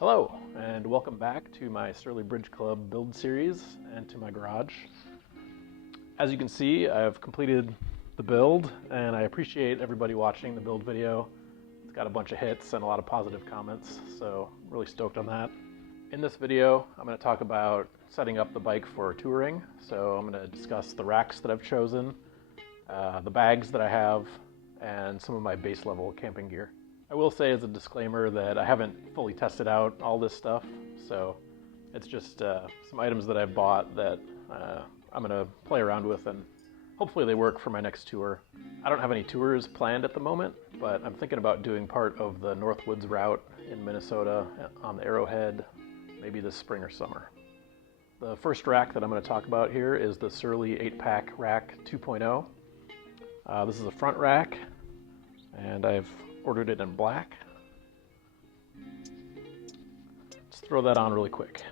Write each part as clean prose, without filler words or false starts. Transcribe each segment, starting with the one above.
Hello, and welcome back to my Surly Bridge Club build series and to my garage. As you can see, I've completed the build, and I appreciate everybody watching the build video. It's got a bunch of hits and a lot of positive comments, so I'm really stoked on that. In this video, I'm going to talk about setting up the bike for touring. So I'm going to discuss the racks that I've chosen, the bags that I have, and some of my base level camping gear. I will say as a disclaimer that I haven't fully tested out all this stuff, so it's just some items that I've bought that I'm going to play around with, and hopefully they work for my next tour. I don't have any tours planned at the moment, but I'm thinking about doing part of the Northwoods route in Minnesota on the Arrowhead, maybe this spring or summer. The first rack that I'm going to talk about here is the Surly 8-Pack Rack 2.0. This is a front rack, and I've ordered it in black. Let's throw that on really quick.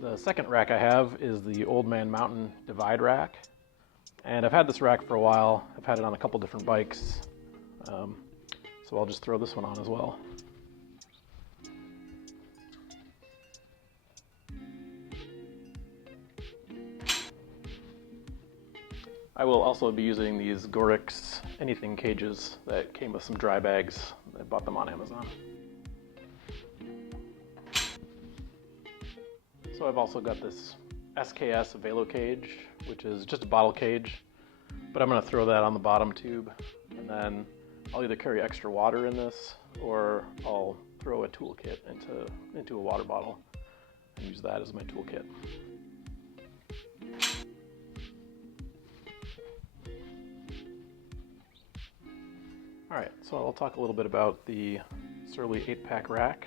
The second rack I have is the Old Man Mountain Divide Rack, and I've had this rack for a while. I've had it on a couple different bikes, so I'll just throw this one on as well. I will also be using these Gorix anything cages that came with some dry bags. I bought them on Amazon. So I've also got this SKS Velo cage, which is just a bottle cage, but I'm going to throw that on the bottom tube, and then I'll either carry extra water in this, or I'll throw a toolkit into a water bottle and use that as my toolkit. Alright, so I'll talk a little bit about the Surly 8-Pack Rack.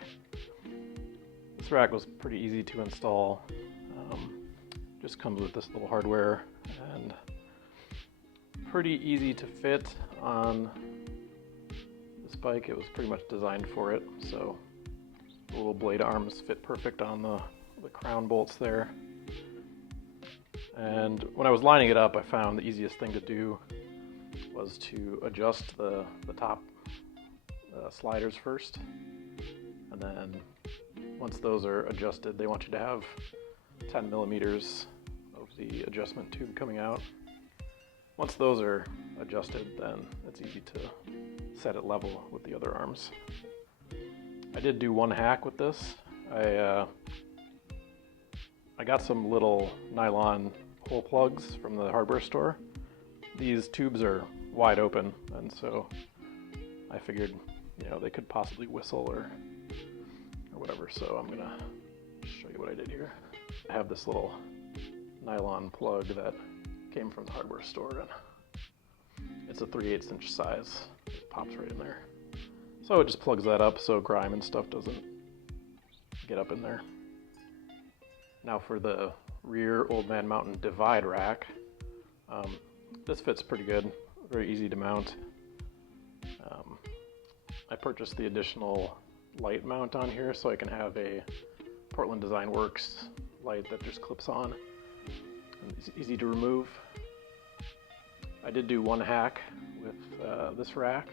This rack was pretty easy to install. Just comes with this little hardware and pretty easy to fit on this bike. It was pretty much designed for it, so the little blade arms fit perfect on the crown bolts there. And when I was lining it up, I found the easiest thing to do was to adjust the top sliders first, and then once those are adjusted, they want you to have 10 millimeters of the adjustment tube coming out. Once those are adjusted, then it's easy to set it level with the other arms. I did do one hack with this. I got some little nylon hole plugs from the hardware store. These tubes are wide open, and so I figured, they could possibly whistle or whatever, so I'm gonna show you what I did here. I have this little nylon plug that came from the hardware store, and it's a 3/8 inch size. It pops right in there. So it just plugs that up so grime and stuff doesn't get up in there. Now for the rear Old Man Mountain Divide Rack, this fits pretty good, very easy to mount. I purchased the additional light mount on here so I can have a Portland Design Works light that just clips on. And it's easy to remove. I did do one hack with this rack.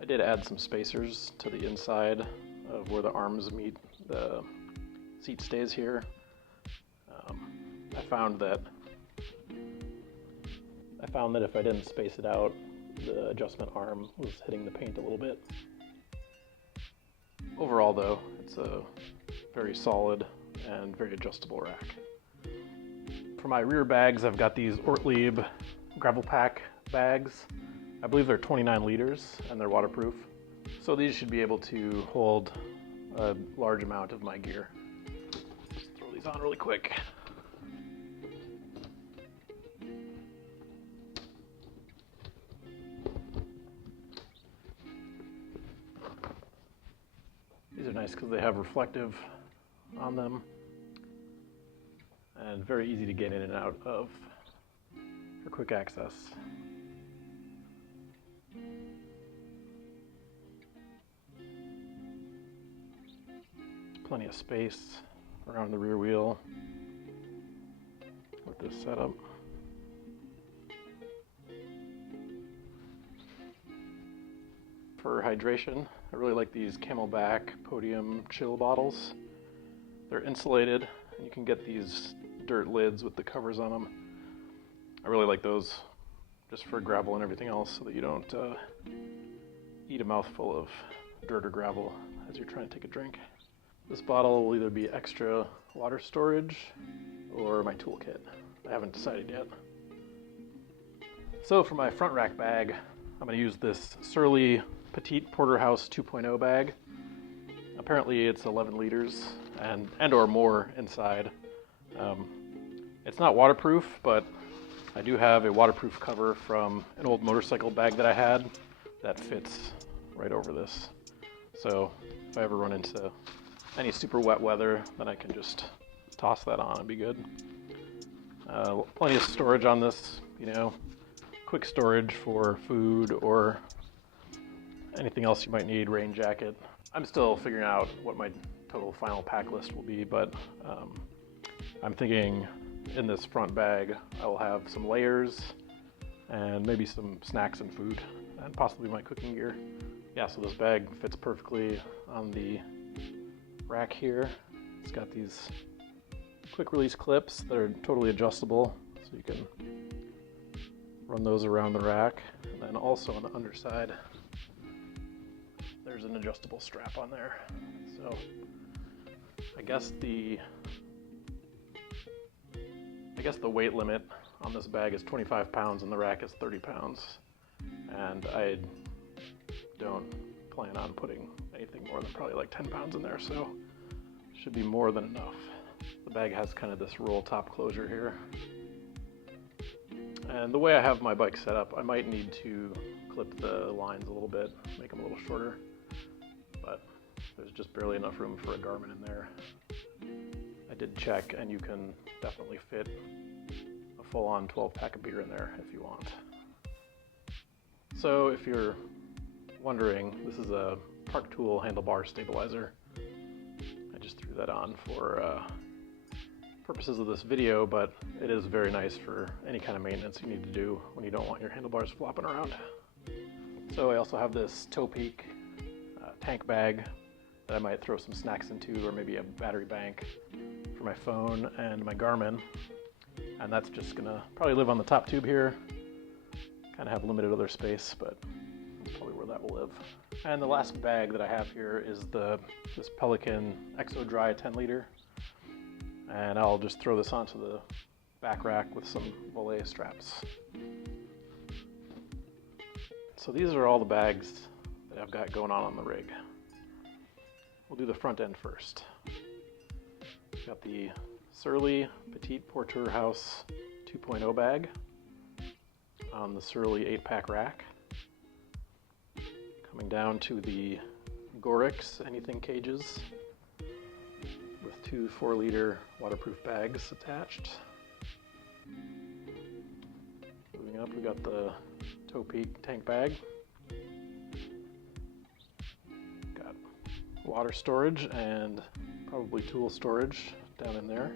I did add some spacers to the inside of where the arms meet the seat stays here. I found that if I didn't space it out, the adjustment arm was hitting the paint a little bit. Overall though, it's a very solid and very adjustable rack. For my rear bags, I've got these Ortlieb gravel pack bags. I believe they're 29 liters and they're waterproof. So these should be able to hold a large amount of my gear. Just throw these on really quick. These are nice because they have reflective on them and very easy to get in and out of for quick access. Plenty of space around the rear wheel with this setup. for hydration. I really like these Camelback Podium chill bottles. They're insulated, and you can get these dirt lids with the covers on them. I really like those just for gravel and everything else, so that you don't eat a mouthful of dirt or gravel as you're trying to take a drink. This bottle will either be extra water storage or my toolkit. I haven't decided yet. So for my front rack bag, I'm going to use this Surly Petite Porterhouse 2.0 bag. Apparently it's 11 liters and or more inside. It's not waterproof, but I do have a waterproof cover from an old motorcycle bag that I had that fits right over this. So if I ever run into any super wet weather, then I can just toss that on and be good. Plenty of storage on this, you know, quick storage for food or anything else you might need, rain jacket. I'm still figuring out what my total final pack list will be, but I'm thinking in this front bag I will have some layers and maybe some snacks and food and possibly my cooking gear. Yeah, so this bag fits perfectly on the rack here. It's got these quick release clips that are totally adjustable, so you can run those around the rack. And then also on the underside there's an adjustable strap on there. So I guess the weight limit on this bag is 25 pounds and the rack is 30 pounds. And I don't plan on putting anything more than probably like 10 pounds in there, so should be more than enough. The bag has kind of this roll top closure here. And the way I have my bike set up, I might need to clip the lines a little bit, make them a little shorter, but there's just barely enough room for a Garmin in there. I did check, and you can definitely fit a full-on 12-pack of beer in there if you want. So if you're wondering, this is a Park Tool handlebar stabilizer. I just threw that on for purposes of this video, but it is very nice for any kind of maintenance you need to do when you don't want your handlebars flopping around. So I also have this Topeak tank bag that I might throw some snacks into, or maybe a battery bank for my phone and my Garmin. And that's just gonna probably live on the top tube here. Kind of have limited other space, but that's probably where that will live. And the last bag that I have here is this Pelican ExoDry 10 liter. And I'll just throw this onto the back rack with some belay straps. So these are all the bags that I've got going on the rig. We'll do the front end first. Got the Surly Petite Porterhouse 2.0 bag on the Surly 8-pack rack. Coming down to the Gorix Anything cages with two 4-liter waterproof bags attached. Moving up, we got the Topeak tank bag. Got water storage and probably tool storage down in there.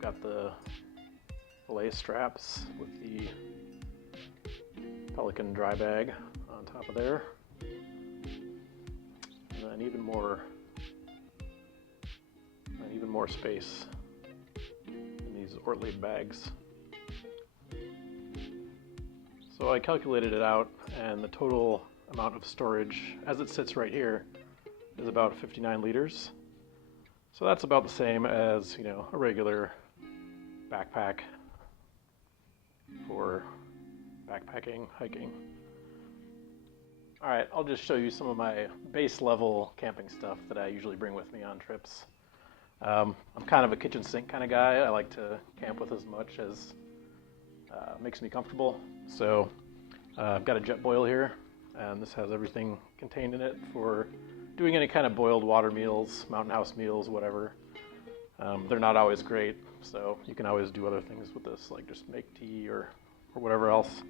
Got the belay straps with the Pelican dry bag on top of there. And even more space in these Ortlieb bags. So I calculated it out, and the total amount of storage as it sits right here is about 59 liters. So that's about the same as, you know, a regular backpack for backpacking, hiking. Alright, I'll just show you some of my base level camping stuff that I usually bring with me on trips. I'm kind of a kitchen sink kind of guy. I like to camp with as much as makes me comfortable. So I've got a Jetboil here, and this has everything contained in it for doing any kind of boiled water meals, mountain house meals, whatever. They're not always great, so you can always do other things with this, like just make tea or whatever else.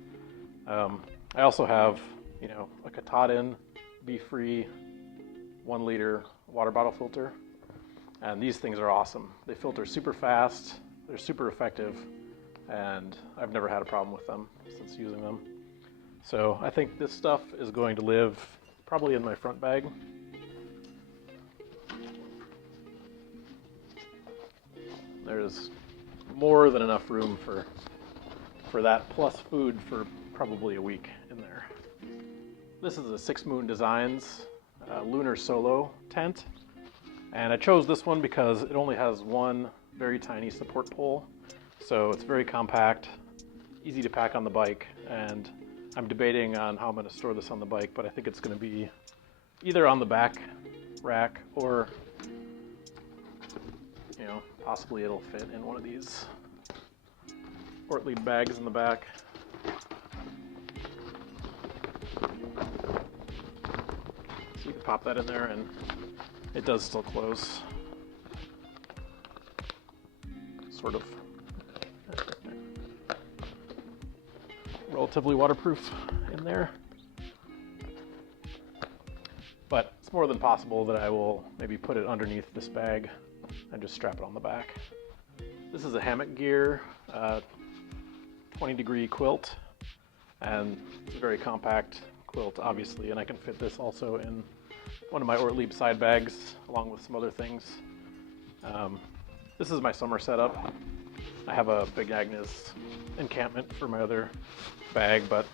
I also have, you know, a Katadyn BeFree 1-liter water bottle filter, and these things are awesome. They filter super fast, they're super effective, and I've never had a problem with them since using them. So I think this stuff is going to live probably in my front bag. There's more than enough room for that, plus food for probably a week in there. This is a 6 Moon Designs Lunar Solo tent, and I chose this one because it only has one very tiny support pole, so it's very compact, easy to pack on the bike, and I'm debating on how I'm going to store this on the bike, but I think it's going to be either on the back rack or, you know, possibly it'll fit in one of these Ortlieb bags in the back. So you can pop that in there and it does still close. Sort of. Relatively waterproof in there. But it's more than possible that I will maybe put it underneath this bag and just strap it on the back. This is a Hammock Gear 20-degree quilt, and it's a very compact quilt, obviously, and I can fit this also in one of my Ortlieb side bags along with some other things. This is my summer setup. I have a Big Agnes encampment for my other bag, but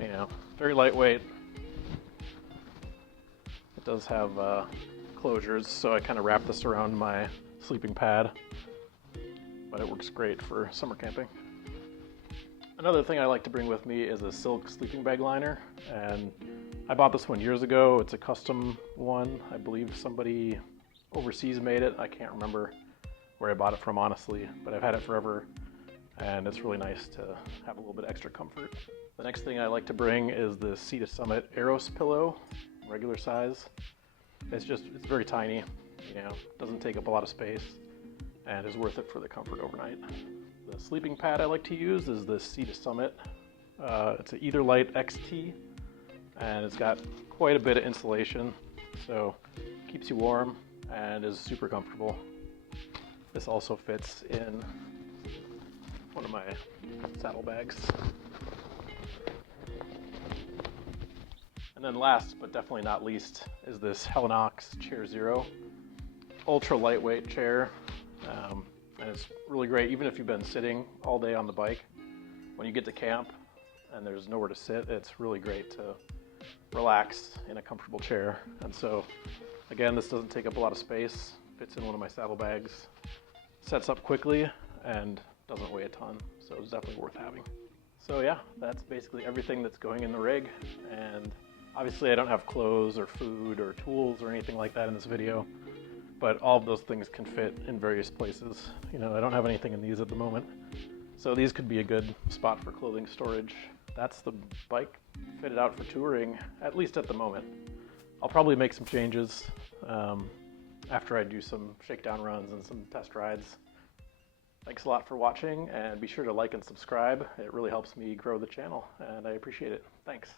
you know, very lightweight. It does have closures, so I kind of wrap this around my sleeping pad, but it works great for summer camping. Another thing I like to bring with me is a silk sleeping bag liner, and I bought this one years ago. It's a custom one. I believe somebody overseas made it. I can't remember where I bought it from, honestly, but I've had it forever, and it's really nice to have a little bit extra comfort. The next thing I like to bring is the Sea to Summit Aeros pillow, regular size. It's very tiny, you know, doesn't take up a lot of space, and is worth it for the comfort overnight. The sleeping pad I like to use is the Sea to Summit. It's an Etherlight XT, and it's got quite a bit of insulation, so keeps you warm and is super comfortable. This also fits in one of my saddlebags. And then last, but definitely not least, is this Helinox Chair Zero. Ultra lightweight chair, and it's really great even if you've been sitting all day on the bike. When you get to camp and there's nowhere to sit, it's really great to relax in a comfortable chair. And so, again, this doesn't take up a lot of space, fits in one of my saddlebags, sets up quickly, and doesn't weigh a ton, so it's definitely worth having. So yeah, that's basically everything that's going in the rig, and obviously I don't have clothes or food or tools or anything like that in this video, but all of those things can fit in various places. You know, I don't have anything in these at the moment, so these could be a good spot for clothing storage. That's the bike fitted out for touring, at least at the moment. I'll probably make some changes after I do some shakedown runs and some test rides. Thanks a lot for watching, and be sure to like and subscribe. It really helps me grow the channel, and I appreciate it. Thanks.